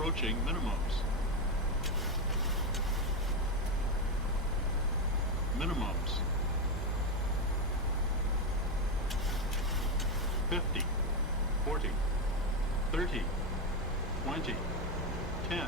approaching minimums. Minimums. 50, 40, 30, 20, 10.